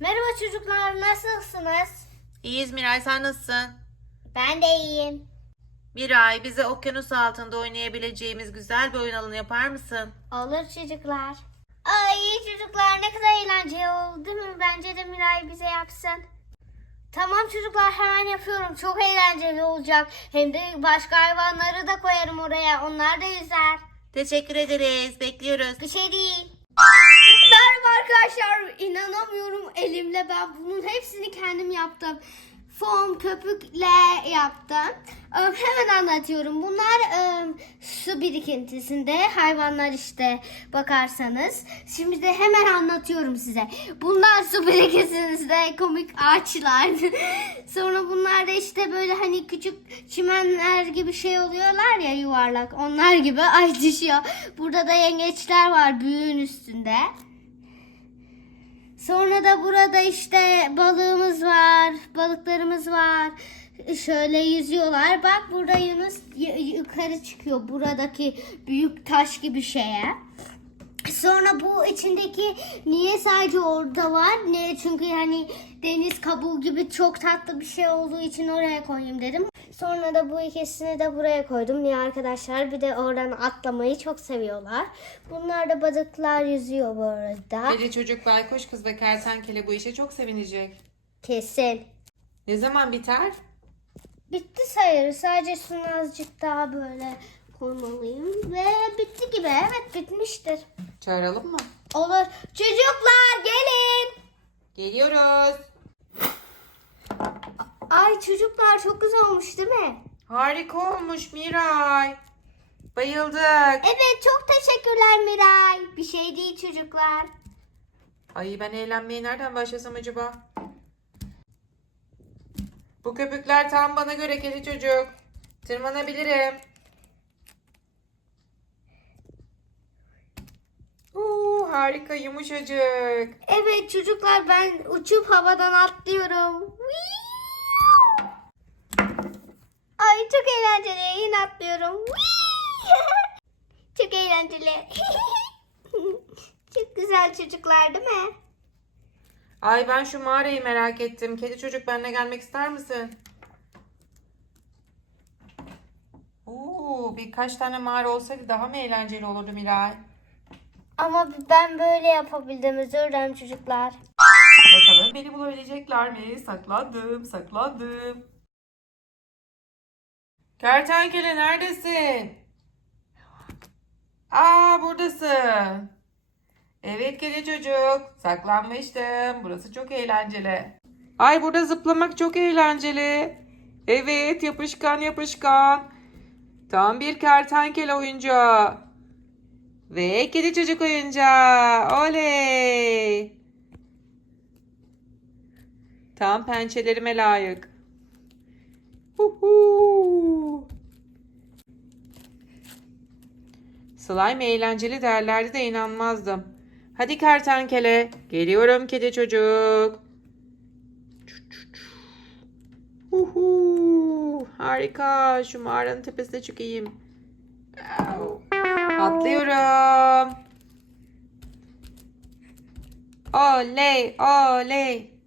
Merhaba çocuklar, nasılsınız? İyiyiz Miray sen nasılsın? Ben de iyiyim. Miray bize okyanus altında oynayabileceğimiz güzel bir oyun alanı yapar mısın? Olur çocuklar. Ay çocuklar ne kadar eğlenceli oldu değil mi? Bence de Miray bize yapsın. Tamam çocuklar hemen yapıyorum. Çok eğlenceli olacak. Hem de başka hayvanları da koyarım oraya. Onlar da yüzer. Teşekkür ederiz. Bekliyoruz. Bir şey değil. Arkadaşlar. İnanamıyorum elimle ben bunun hepsini kendim yaptım. Fon köpükle yaptım. Hemen anlatıyorum. Bunlar e, su birikintisinde hayvanlar işte bakarsanız. Şimdi de hemen anlatıyorum size. Bunlar su birikintisinde komik ağaçlar. Sonra bunlar da işte böyle hani küçük çimenler gibi şey oluyorlar ya yuvarlak. Onlar gibi ay düşüyor. Burada da yengeçler var büyüğün üstünde. Sonra da burada işte balığımız var, balıklarımız var. Şöyle yüzüyorlar. Bak burada Yunus yukarı çıkıyor buradaki büyük taş gibi şeye. Sonra bu içindeki niye sadece orada var? Ne çünkü yani deniz kabuğu gibi çok tatlı bir şey olduğu için oraya koyayım dedim. Sonra da bu ikisini de buraya koydum. Niye arkadaşlar? Bir de oradan atlamayı çok seviyorlar. Bunlar da balıklar yüzüyor bu arada. Kedi çocuk, baykuş kız ve kertenkele bu işe çok sevinecek. Kesin. Ne zaman biter? Bitti sayılır. Sadece şunu azıcık daha böyle koymalıyım. Ve bitti gibi. Evet bitmiştir. Çağıralım mı? Olur. Çocuklar gelin. Ay çocuklar çok güzel olmuş değil mi? Harika olmuş Miray. Bayıldık. Evet çok teşekkürler Miray. Bir şey değil çocuklar. Ay ben eğlenmeye nereden başlasam acaba? Bu köpükler tam bana göre kedi çocuk. Tırmanabilirim. Oo, harika yumuşacık. Evet çocuklar ben uçup havadan atlıyorum. Ay çok eğlenceli. Yine atlıyorum. çok eğlenceli. çok güzel çocuklar değil mi? Ay ben şu mağarayı merak ettim. Kedi çocuk benimle gelmek ister misin? Oo, birkaç tane mağara olsaydı daha mı eğlenceli olurdu Miray? Ama ben böyle yapabildim. Özür dilerim çocuklar. Bakalım beni bulabilecekler mi? Saklandım, saklandım. Kertenkele neredesin? Aa buradasın. Evet kedi çocuk. Saklanmıştım. Burası çok eğlenceli. Ay burada zıplamak çok eğlenceli. Evet yapışkan yapışkan. Tam bir kertenkele oyuncağı. Ve kedi çocuk oyuncağı. Oley. Tam pençelerime layık. Huhu. Slime eğlenceli derlerdi de inanmazdım. Hadi kertenkele. Geliyorum kedi çocuk. Huhu. Harika. Şu mağaranın tepesine çıkayım. Atlıyorum. Oley, oley.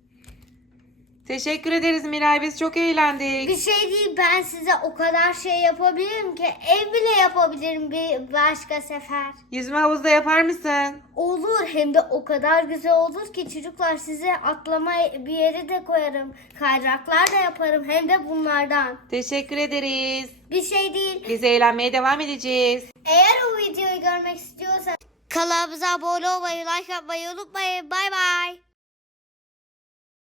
Teşekkür ederiz Miray. Biz çok eğlendik. Bir şey değil ben size o kadar şey yapabilirim ki ev bile yapabilirim bir başka sefer. Yüzme havuzda yapar mısın? Olur hem de o kadar güzel olur ki çocuklar size atlama bir yeri de koyarım. Kaydıraklar da yaparım hem de bunlardan. Teşekkür ederiz. Bir şey değil. Biz eğlenmeye devam edeceğiz. Eğer o videoyu görmek istiyorsanız kanalımıza abone olmayı, like atmayı unutmayın. Bay bay.